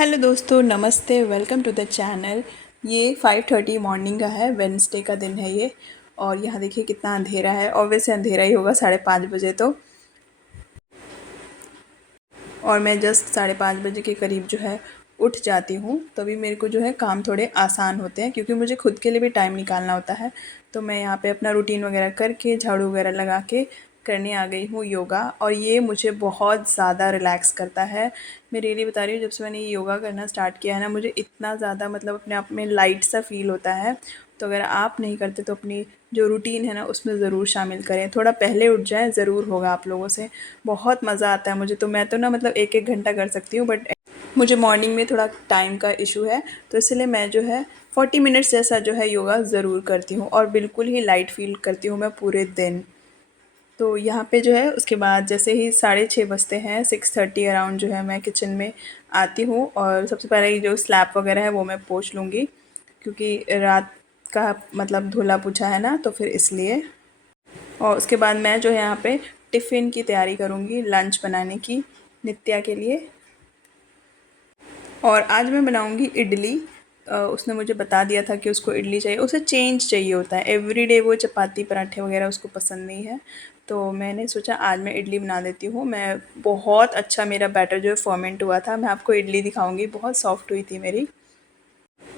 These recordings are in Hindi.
हेलो दोस्तों, नमस्ते। Welcome to the channel. ये 5:30 मॉर्निंग का है, वेडनेसडे का दिन है ये। और यहाँ देखिए कितना अंधेरा है, और वैसे अंधेरा ही होगा 5:30 बजे तो। और मैं जस्ट 5:30 बजे के करीब जो है उठ जाती हूँ, तभी मेरे को जो है काम थोड़े आसान होते हैं, क्योंकि मुझे खुद के लिए भी टाइम निकालना होता है। तो मैं यहाँ पे अपना रूटीन वगैरह करके झाड़ू वगैरह लगा के करने आ गई हूँ योगा, और ये मुझे बहुत ज़्यादा रिलैक्स करता है। मैं रियली बता रही हूँ, जब से मैंने ये योगा करना स्टार्ट किया है ना, मुझे इतना ज़्यादा मतलब अपने आप में लाइट सा फील होता है। तो अगर आप नहीं करते तो अपनी जो रूटीन है ना उसमें ज़रूर शामिल करें, थोड़ा पहले उठ जाएं, ज़रूर होगा आप लोगों से। बहुत मज़ा आता है मुझे तो। मैं तो ना मतलब एक एक घंटा कर सकती हूँ, बट मुझे मॉर्निंग में थोड़ा टाइम का इशू है, तो इसलिए मैं जो है 40 मिनट्स जैसा जो है योगा ज़रूर करती हूँ, और बिल्कुल ही लाइट फील करती हूँ मैं पूरे दिन। तो यहाँ पे जो है उसके बाद जैसे ही 6:30 बजते हैं, 6:30 अराउंड जो है मैं किचन में आती हूँ, और सबसे पहले ये जो स्लैब वगैरह है वो मैं पोंछ लूँगी, क्योंकि रात का मतलब धुला पूछा है ना, तो फिर इसलिए। और उसके बाद मैं जो है यहाँ पे टिफ़िन की तैयारी करूँगी, लंच बनाने की नित्या के लिए। और आज मैं बनाऊँगी इडली। उसने मुझे बता दिया था कि उसको इडली चाहिए, उसे चेंज चाहिए होता है, एवरीडे वो चपाती पराठे वगैरह उसको पसंद नहीं है। तो मैंने सोचा आज मैं इडली बना देती हूँ। मैं बहुत अच्छा मेरा बैटर जो है फर्मेंट हुआ था, मैं आपको इडली दिखाऊँगी, बहुत सॉफ्ट हुई थी मेरी।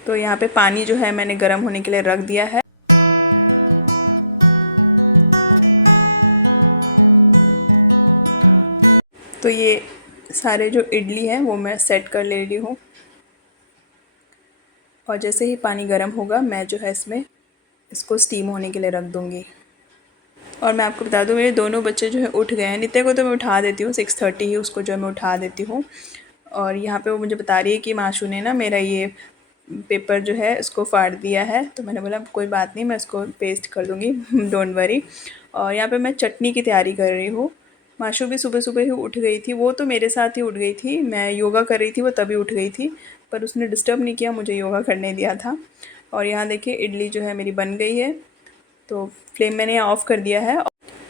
तो यहाँ पे पानी जो है मैंने गर्म होने के लिए रख दिया है। तो ये सारे जो इडली हैं वो मैं सेट कर ले रही हूँ, और जैसे ही पानी गर्म होगा मैं जो है इसमें इसको स्टीम होने के लिए रख दूँगी। और मैं आपको बता दूँ, मेरे दोनों बच्चे जो है उठ गए हैं। नित्य को तो मैं उठा देती हूँ, 6:30 ही उसको जो है मैं उठा देती हूँ। और यहाँ पे वो मुझे बता रही है कि माशू ने ना मेरा ये पेपर जो है इसको फाड़ दिया है। तो मैंने बोला कोई बात नहीं, मैं इसको पेस्ट कर दूँगी, डोंट वरी। और यहाँ पे मैं चटनी की तैयारी कर रही हूँ। माशू भी सुबह सुबह ही उठ गई थी, वो तो मेरे साथ ही उठ गई थी, मैं योगा कर रही थी वो तभी उठ गई थी, पर उसने डिस्टर्ब नहीं किया, मुझे योगा करने दिया था। और यहाँ देखिए इडली जो है मेरी बन गई है, तो फ्लेम मैंने ऑफ़ कर दिया है।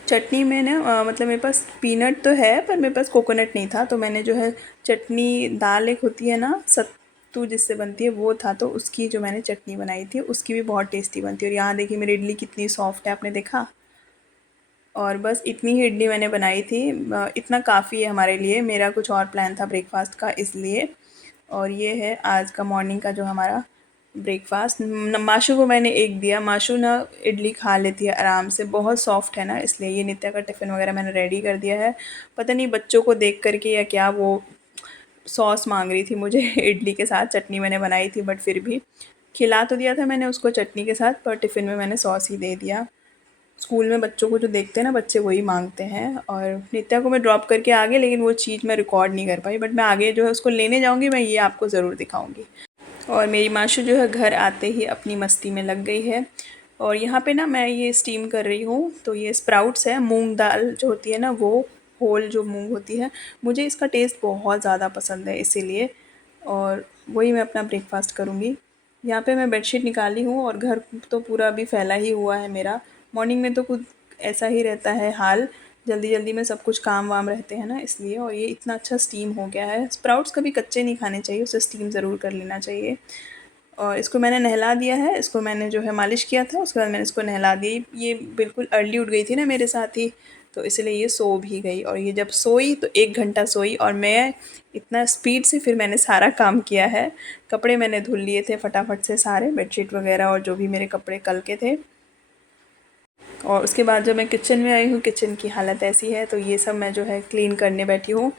चटनी में ना मतलब मेरे पास पीनट तो है, पर मेरे पास कोकोनट नहीं था, तो मैंने जो है चटनी, दाल एक होती है ना सत्तू जिससे बनती है, वो था, तो उसकी जो मैंने चटनी बनाई थी उसकी भी बहुत टेस्टी बनती है। और यहाँ देखिए मेरी इडली कितनी सॉफ्ट है, आपने देखा। और बस इतनी ही इडली मैंने बनाई थी, इतना काफ़ी है हमारे लिए, मेरा कुछ और प्लान था ब्रेकफास्ट का इसलिए। और ये है आज का मॉर्निंग का जो हमारा ब्रेकफास्ट। माशू को मैंने एक दिया, माशू ना इडली खा लेती है आराम से, बहुत सॉफ्ट है ना, इसलिए। ये नित्या का टिफ़िन वगैरह मैंने रेडी कर दिया है। पता नहीं बच्चों को देख करके या क्या, वो सॉस मांग रही थी मुझे इडली के साथ, चटनी मैंने बनाई थी, बट फिर भी खिला तो दिया था मैंने उसको चटनी के साथ, पर टिफ़िन में मैंने सॉस ही दे दिया। स्कूल में बच्चों को जो देखते हैं ना, बच्चे वही मांगते हैं। और नित्या को मैं ड्रॉप करके आ गई, लेकिन वो चीज़ मैं रिकॉर्ड नहीं कर पाई, बट मैं आगे जो है उसको लेने जाऊँगी, मैं ये आपको ज़रूर दिखाऊँगी। और मेरी माशू जो है घर आते ही अपनी मस्ती में लग गई है। और यहाँ पे ना मैं ये स्टीम कर रही हूँ, तो ये स्प्राउट्स है, मूंग दाल जो होती है ना, वो होल जो मूंग होती है, मुझे इसका टेस्ट बहुत ज़्यादा पसंद है इसीलिए। और वही मैं अपना ब्रेकफास्ट करूँगी। यहाँ पे मैं बेडशीट निकाली हूँ, और घर तो पूरा अभी फैला ही हुआ है मेरा। मॉर्निंग में तो कुछ ऐसा ही रहता है हाल, जल्दी जल्दी में सब कुछ काम वाम रहते हैं ना, इसलिए। और ये इतना अच्छा स्टीम हो गया है। स्प्राउट्स कभी कच्चे नहीं खाने चाहिए, उसे स्टीम ज़रूर कर लेना चाहिए। और इसको मैंने नहला दिया है, इसको मैंने जो है मालिश किया था, उसके बाद मैंने इसको नहला दी। ये बिल्कुल अर्ली उठ गई थी ना मेरे साथ ही, तो इसलिए ये सो भी गई। और ये जब सोई तो 1 घंटा सोई, और मैं इतना स्पीड से फिर मैंने सारा काम किया है। कपड़े मैंने धुल लिए थे फटाफट से सारे, बेडशीट वगैरह और जो भी मेरे कपड़े कल के थे। और उसके बाद जब मैं किचन में आई हूँ, किचन की हालत ऐसी है, तो ये सब मैं जो है क्लीन करने बैठी हूँ।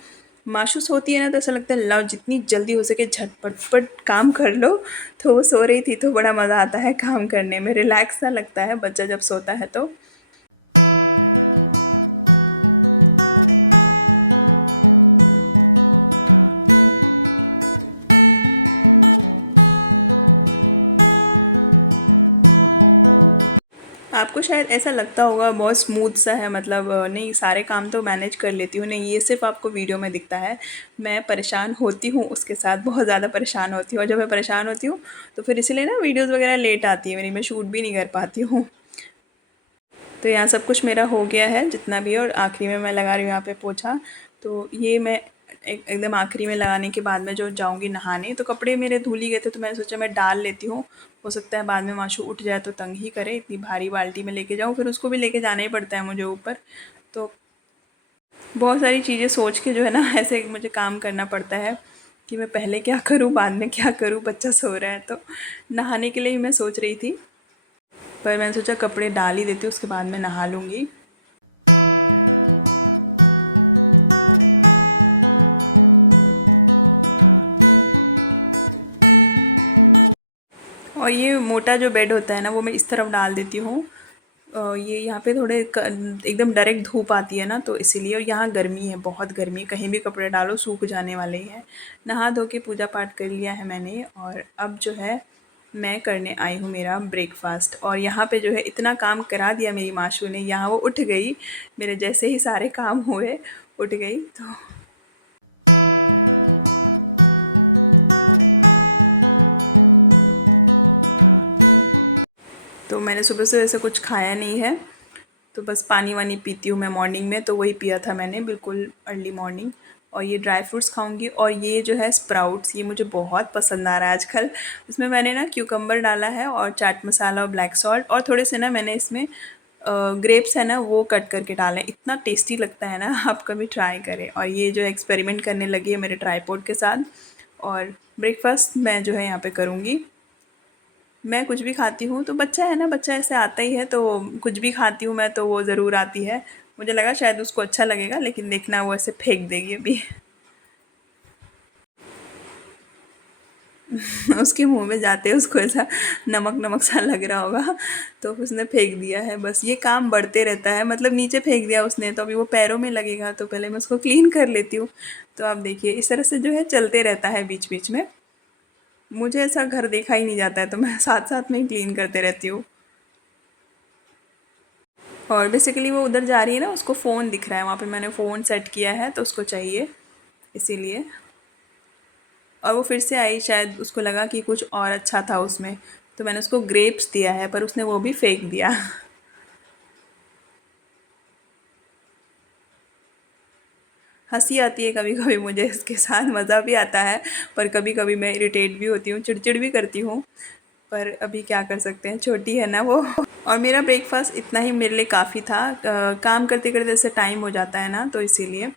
माशूस होती है ना, तो ऐसा लगता है लाओ जितनी जल्दी हो सके झटपट काम कर लो। तो वो सो रही थी, तो बड़ा मज़ा आता है काम करने में, रिलैक्स सा लगता है बच्चा जब सोता है तो। आपको शायद ऐसा लगता होगा बहुत स्मूथ सा है, मतलब नहीं, सारे काम तो मैनेज कर लेती हूँ, नहीं, ये सिर्फ आपको वीडियो में दिखता है। मैं परेशान होती हूँ उसके साथ, बहुत ज़्यादा परेशान होती हूँ, और जब मैं परेशान होती हूँ तो फिर इसलिए ना वीडियोज़ वगैरह लेट आती है मेरी, मैं शूट भी नहीं कर पाती हूँ। तो यहाँ सब कुछ मेरा हो गया है जितना भी है, और आखिरी में मैं लगा रही हूँ यहाँ पे पोछा। तो ये मैं एकदम आखिरी में लगाने के बाद में जो जाऊँगी नहाने, तो कपड़े मेरे धुल ही गए थे, तो मैंने सोचा मैं डाल लेती हूँ। हो सकता है बाद में माशू उठ जाए तो तंग ही करे, इतनी भारी बाल्टी में लेके जाऊँ, फिर उसको भी लेके जाना ही पड़ता है मुझे ऊपर। तो बहुत सारी चीज़ें सोच के जो है ना ऐसे मुझे काम करना पड़ता है कि मैं पहले क्या करूँ, बाद में क्या करूँ, बच्चा सो रहा है। तो नहाने के लिए ही मैं सोच रही थी, पर मैंने सोचा कपड़े डाल ही देती हूँ, उसके बाद मैं नहा लूँगी। और ये मोटा जो बेड होता है ना, वो मैं इस तरफ डाल देती हूँ। ये यहाँ पे एकदम डायरेक्ट धूप आती है ना, तो इसीलिए। और यहाँ गर्मी है, बहुत गर्मी है, कहीं भी कपड़े डालो सूख जाने वाले ही हैं। नहा धो के पूजा पाठ कर लिया है मैंने, और अब जो है मैं करने आई हूँ मेरा ब्रेकफास्ट। और यहाँ पे जो है इतना काम करा दिया मेरी माशू ने, यहाँ वो उठ गई, मेरे जैसे ही सारे काम हुए उठ गई। तो मैंने सुबह से वैसे कुछ खाया नहीं है, तो बस पानी वानी पीती हूँ मैं मॉर्निंग में, तो वही पिया था मैंने बिल्कुल अर्ली मॉर्निंग। और ये ड्राई फ्रूट्स खाऊंगी, और ये जो है स्प्राउट्स, ये मुझे बहुत पसंद आ रहा है आजकल। इसमें मैंने ना क्यूकम्बर डाला है, और चाट मसाला और ब्लैक सॉल्ट, और थोड़े से ना मैंने इसमें ग्रेप्स है ना वो कट करके डाले, इतना टेस्टी लगता है ना आप कभी ट्राई करें। और ये जो एक्सपेरिमेंट करने लगी है मेरे ट्राईपोड के साथ। और ब्रेकफास्ट मैं जो है यहाँ पे करूँगी। मैं कुछ भी खाती हूँ, तो बच्चा है ना, बच्चा ऐसे आता ही है, तो कुछ भी खाती हूँ मैं तो वो ज़रूर आती है। मुझे लगा शायद उसको अच्छा लगेगा, लेकिन देखना वो ऐसे फेंक देगी अभी। उसके मुंह में जाते ही उसको ऐसा नमक नमक सा लग रहा होगा, तो उसने फेंक दिया है। बस ये काम बढ़ते रहता है, मतलब नीचे फेंक दिया उसने, तो अभी वो पैरों में लगेगा, तो पहले मैं उसको क्लीन कर लेती हूँ। तो आप देखिए इस तरह से जो है चलते रहता है बीच बीच में। मुझे ऐसा घर देखा ही नहीं जाता है, तो मैं साथ साथ में ही क्लीन करते रहती हूँ। और बेसिकली वो उधर जा रही है ना, उसको फ़ोन दिख रहा है वहाँ पे, मैंने फ़ोन सेट किया है तो उसको चाहिए, इसीलिए। और वो फिर से आई, शायद उसको लगा कि कुछ और अच्छा था उसमें, तो मैंने उसको ग्रेप्स दिया है, पर उसने वो भी फेंक दिया। हंसी आती है कभी कभी मुझे इसके साथ, मज़ा भी आता है, पर कभी कभी मैं इरिटेट भी होती हूँ, चिड़चिड़ भी करती हूँ। पर अभी क्या कर सकते हैं, छोटी है ना वो। और मेरा ब्रेकफास्ट इतना ही मेरे लिए काफ़ी था। काम करते करते ऐसे टाइम हो जाता है ना, तो इसीलिए।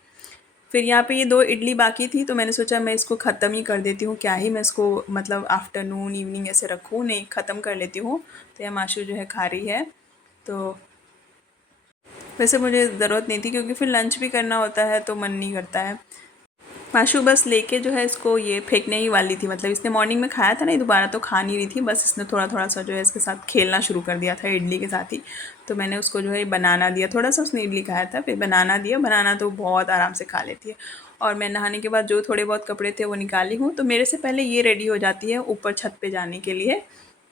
फिर यहाँ पे ये 2 इडली बाकी थी, तो मैंने सोचा मैं इसको ख़त्म ही कर देती हूँ, क्या ही मैं इसको मतलब आफ्टरनून इवनिंग ऐसे रखूँ, नहीं ख़त्म कर लेती हूँ। तो यह माशू जो है खा रही है। तो वैसे मुझे ज़रूरत नहीं थी, क्योंकि फिर लंच भी करना होता है तो मन नहीं करता है। माशू बस लेके जो है इसको ये फेंकने ही वाली थी, मतलब इसने मॉर्निंग में खाया था ना, ये दोबारा तो खा नहीं रही थी, बस इसने थोड़ा थोड़ा सा जो है इसके साथ खेलना शुरू कर दिया था इडली के साथ ही। तो मैंने उसको जो है बनाना दिया, थोड़ा सा उसने इडली खाया था, फिर बनाना दिया, बनाना तो बहुत आराम से खा लेती है। और मैं नहाने के बाद जो थोड़े बहुत कपड़े थे वो निकाली हूँ, तो मेरे से पहले ये रेडी हो जाती है ऊपर छत पे जाने के लिए।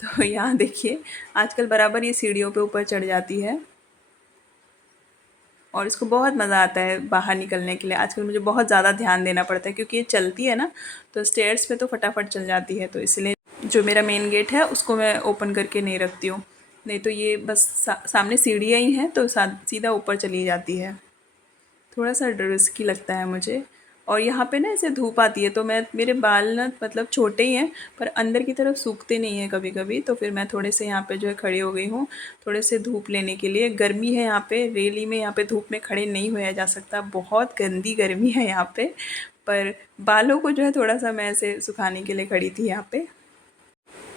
तो यहाँ देखिए आजकल बराबर ये सीढ़ियों पे ऊपर चढ़ जाती है, और इसको बहुत मज़ा आता है बाहर निकलने के लिए। आजकल मुझे बहुत ज़्यादा ध्यान देना पड़ता है, क्योंकि ये चलती है ना, तो स्टेयर्स पे तो फटाफट चल जाती है, तो इसलिए जो मेरा मेन गेट है उसको मैं ओपन करके नहीं रखती हूँ। नहीं तो ये बस सामने सीढ़ियाँ ही हैं, तो सीधा ऊपर चली जाती है। थोड़ा सा रिस्की लगता है मुझे। और यहाँ पे ना ऐसे धूप आती है, तो मैं मेरे बाल ना मतलब छोटे ही हैं, पर अंदर की तरफ सूखते नहीं हैं कभी कभी, तो फिर मैं थोड़े से यहाँ पे जो है खड़ी हो गई हूँ, थोड़े से धूप लेने के लिए। गर्मी है यहाँ पे, रेली में यहाँ पे धूप में खड़े नहीं होया जा सकता, बहुत गंदी गर्मी है यहाँ पे। पर बालों को जो है थोड़ा सा मैं ऐसे सुखाने के लिए खड़ी थी यहाँ पे।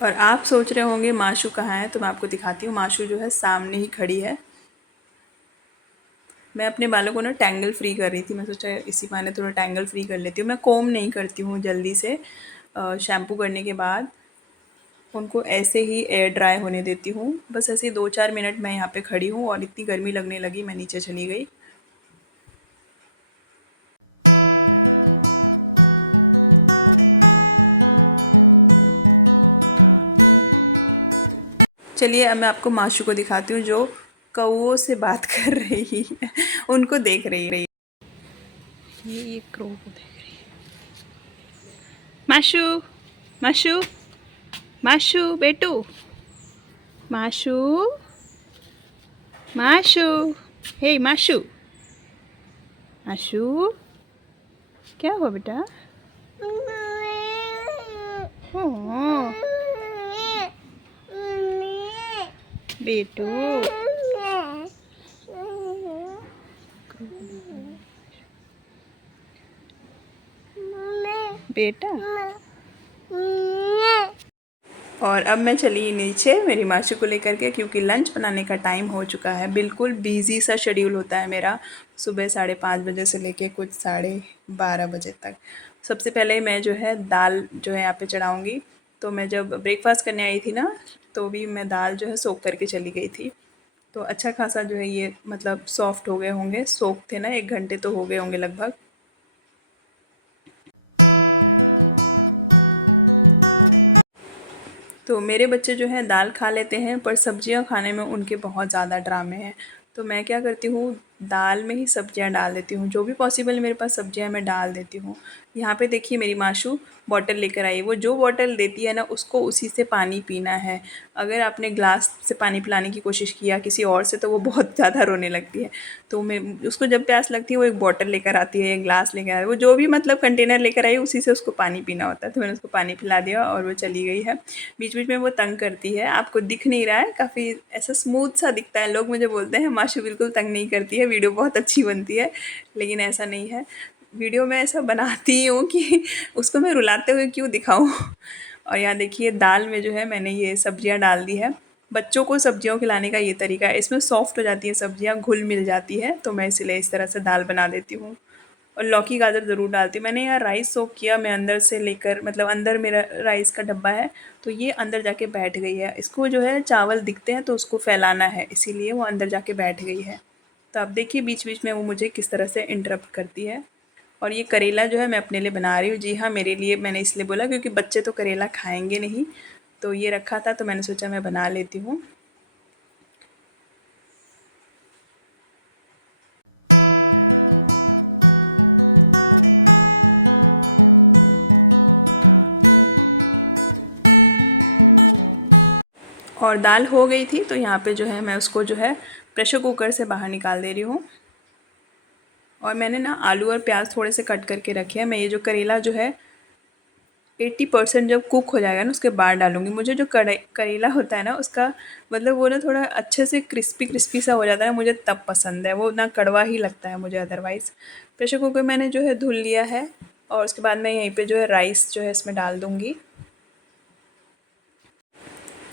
और आप सोच रहे होंगे माशू कहाँ है, तो मैं आपको दिखाती हूँ। माशू जो है सामने ही खड़ी है। मैं अपने बालों को ना टैंगल फ्री कर रही थी, मैं सोचा इसी बहाने थोड़ा टैंगल फ्री कर लेती हूँ। मैं कोम नहीं करती हूँ जल्दी से, शैम्पू करने के बाद उनको ऐसे ही एयर ड्राई होने देती हूँ। बस ऐसे ही 2-4 मिनट मैं यहाँ पे खड़ी हूँ, और इतनी गर्मी लगने लगी, मैं नीचे चली गई। चलिए अब मैं आपको माशू को दिखाती हूँ, जो कौओं से बात कर रही है, उनको देख रही है। ये क्रो को देख रही है। माशू, माशू, माशू बेटू, माशू, माशू, हे माशू, माशू, क्या हुआ बेटा? हाँ बेटू। बेटा। और अब मैं चली नीचे मेरी मासी को लेकर के, क्योंकि लंच बनाने का टाइम हो चुका है। बिल्कुल बिजी सा शेड्यूल होता है मेरा, सुबह 5:30 बजे से लेके कुछ 12:30 बजे तक। सबसे पहले मैं जो है दाल जो है यहाँ पे चढ़ाऊँगी। तो मैं जब ब्रेकफास्ट करने आई थी ना, तो भी मैं दाल जो है सोख करके चली गई थी। तो अच्छा खासा जो है ये मतलब सॉफ्ट हो गए होंगे, सोख थे ना 1 घंटे तो हो गए होंगे लगभग। तो मेरे बच्चे जो हैं दाल खा लेते हैं, पर सब्जियां खाने में उनके बहुत ज़्यादा ड्रामे हैं। तो मैं क्या करती हूँ, दाल में ही सब्जियां डाल देती हूँ, जो भी पॉसिबल मेरे पास सब्जियां मैं डाल देती हूँ। यहाँ पे देखिए मेरी माशू बॉटल लेकर आई। वो जो बॉटल देती है ना, उसको उसी से पानी पीना है। अगर आपने ग्लास से पानी पिलाने की कोशिश किया किसी और से, तो वो बहुत ज़्यादा रोने लगती है। तो मैं उसको जब प्यास लगती है, वो एक बॉटल लेकर आती है, एक ग्लास लेकर आती है, वो जो भी मतलब कंटेनर लेकर आई उसी से उसको पानी पीना होता है। तो मैंने उसको पानी पिला दिया और वो चली गई है। बीच बीच में वो तंग करती है, आपको दिख नहीं रहा है, काफ़ी ऐसा स्मूथ सा दिखता है। लोग मुझे बोलते हैं माशू बिल्कुल तंग नहीं करती है, वीडियो बहुत अच्छी बनती है, लेकिन ऐसा नहीं है। वीडियो में ऐसा बनाती ही हूँ कि उसको मैं रुलाते हुए क्यों दिखाऊँ। और यहाँ देखिए दाल में जो है मैंने ये सब्जियाँ डाल दी है। बच्चों को सब्जियों खिलाने का ये तरीका है, इसमें सॉफ्ट हो जाती है सब्जियाँ, घुल मिल जाती है। तो मैं इसलिए इस तरह से दाल बना देती हूँ। और लौकी गाजर ज़रूर डालती हूँ। मैंने यहाँ राइस सोक किया, मैं अंदर से लेकर मतलब अंदर मेरा राइस का डब्बा है, तो ये अंदर जाके बैठ गई है। इसको जो है चावल दिखते हैं तो उसको फैलाना है, इसीलिए वो अंदर जाके बैठ गई है। तो आप देखिए बीच बीच में वो मुझे किस तरह से इंटरप्ट करती है। और ये करेला जो है मैं अपने लिए बना रही हूँ। जी हाँ, मेरे लिए मैंने इसलिए बोला क्योंकि बच्चे तो करेला खाएंगे नहीं। तो ये रखा था तो मैंने सोचा मैं बना लेती हूँ। और दाल हो गई थी, तो यहाँ पे जो है मैं उसको जो है प्रेशर कुकर से बाहर निकाल दे रही हूँ। और मैंने ना आलू और प्याज थोड़े से कट करके रखे हैं। मैं ये जो करेला जो है 80% जब कुक हो जाएगा ना, उसके बाद डालूंगी। मुझे जो करेला होता है ना, उसका मतलब वो ना थोड़ा अच्छे से क्रिस्पी क्रिस्पी सा हो जाता है, मुझे तब पसंद है। वो ना कड़वा ही लगता है मुझे अदरवाइज़। प्रेशर कुकर मैंने जो है धुल लिया है। और उसके बाद मैं यहीं पे जो है राइस जो है इसमें डाल दूँगी।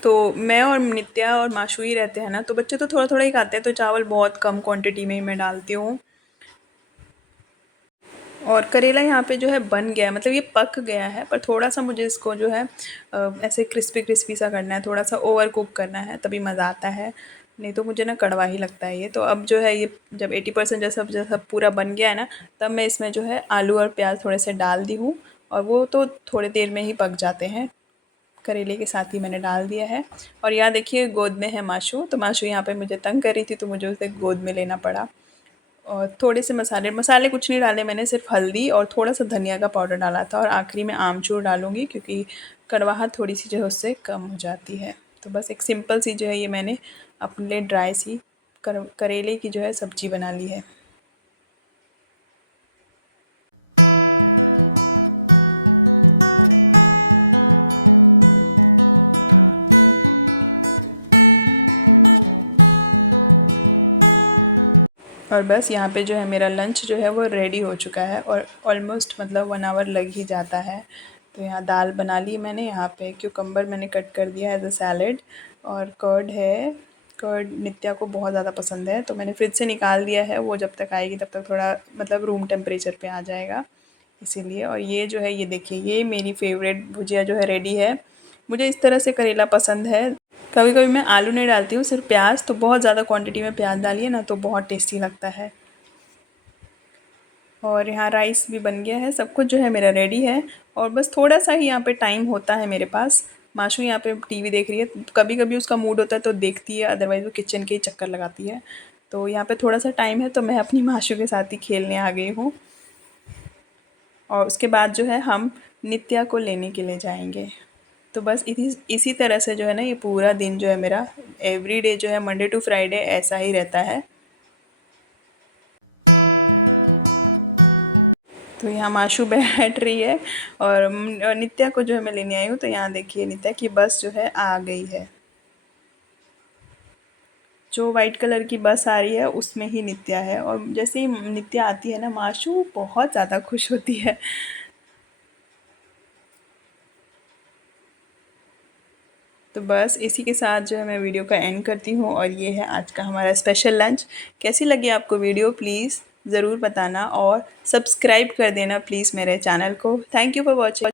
तो मैं और नित्या और माशू ही रहते हैं ना, तो बच्चे तो थोड़ा थोड़ा ही खाते हैं, तो चावल बहुत कम क्वांटिटी में ही मैं डालती हूँ। और करेला यहाँ पे जो है बन गया है, मतलब ये पक गया है, पर थोड़ा सा मुझे इसको जो है ऐसे क्रिस्पी क्रिस्पी सा करना है, थोड़ा सा ओवर कुक करना है, तभी मज़ा आता है। नहीं तो मुझे ना कड़वा ही लगता है ये। तो अब जो है ये जब 80% जैसा जैसा पूरा बन गया है ना, तब मैं इसमें जो है आलू और प्याज थोड़े से डाल दी हूँ। और वो तो थोड़ी देर में ही पक जाते हैं, करेले के साथ ही मैंने डाल दिया है। और यहाँ देखिए गोद में है माशू, तो माशू यहाँ पे मुझे तंग कर रही थी, तो मुझे उसे गोद में लेना पड़ा। और थोड़े से मसाले मसाले कुछ नहीं डाले मैंने, सिर्फ हल्दी और थोड़ा सा धनिया का पाउडर डाला था। और आखिरी में आमचूर डालूंगी, क्योंकि कड़वाहट थोड़ी सी जो है उससे कम हो जाती है। तो बस एक सिंपल सी जो है ये मैंने अपने लिए ड्राई सी करेले की जो है सब्जी बना ली है। और बस यहाँ पे जो है मेरा लंच जो है वो रेडी हो चुका है, और ऑलमोस्ट मतलब 1 आवर लग ही जाता है। तो यहाँ दाल बना ली मैंने, यहाँ पे क्यूकम्बर मैंने कट कर दिया एज अ सैलेड। और कर्ड है, कर्ड नित्या को बहुत ज़्यादा पसंद है, तो मैंने फ्रिज से निकाल दिया है। वो जब तक आएगी तब तक थोड़ा मतलब रूम टेम्परेचर पे आ जाएगा, इसीलिए। और ये जो है ये देखिए, ये मेरी फेवरेट भुजिया जो है रेडी है। मुझे इस तरह से करेला पसंद है। कभी कभी मैं आलू नहीं डालती हूँ, सिर्फ प्याज। तो बहुत ज़्यादा क्वांटिटी में प्याज डालिए ना, तो बहुत टेस्टी लगता है। और यहाँ राइस भी बन गया है, सब कुछ जो है मेरा रेडी है। और बस थोड़ा सा ही यहाँ पे टाइम होता है मेरे पास। माशू यहाँ पे टीवी देख रही है, कभी कभी उसका मूड होता है तो देखती है, अदरवाइज़ वो किचन के ही चक्कर लगाती है। तो यहाँ पे थोड़ा सा टाइम है, तो मैं अपनी माशू के साथ ही खेलने आ गई हूँ। और उसके बाद जो है हम नित्या को लेने के लिए जाएंगे। तो बस इसी इसी तरह से जो है ना, ये पूरा दिन जो है मेरा एवरी डे जो है मंडे टू फ्राइडे ऐसा ही रहता है। तो यहाँ माशु बैठ रही है और नित्या को जो है मैं लेने आई हूँ। तो यहाँ देखिए नित्या की बस जो है आ गई है। जो वाइट कलर की बस आ रही है उसमें ही नित्या है, और जैसे ही नित्या आती है ना माशु बहुत ज़्यादा खुश होती है। तो बस इसी के साथ जो है मैं वीडियो का एंड करती हूँ, और ये है आज का हमारा स्पेशल लंच। कैसी लगी आपको वीडियो प्लीज़ ज़रूर बताना, और सब्सक्राइब कर देना प्लीज़ मेरे चैनल को। Thank you for watching.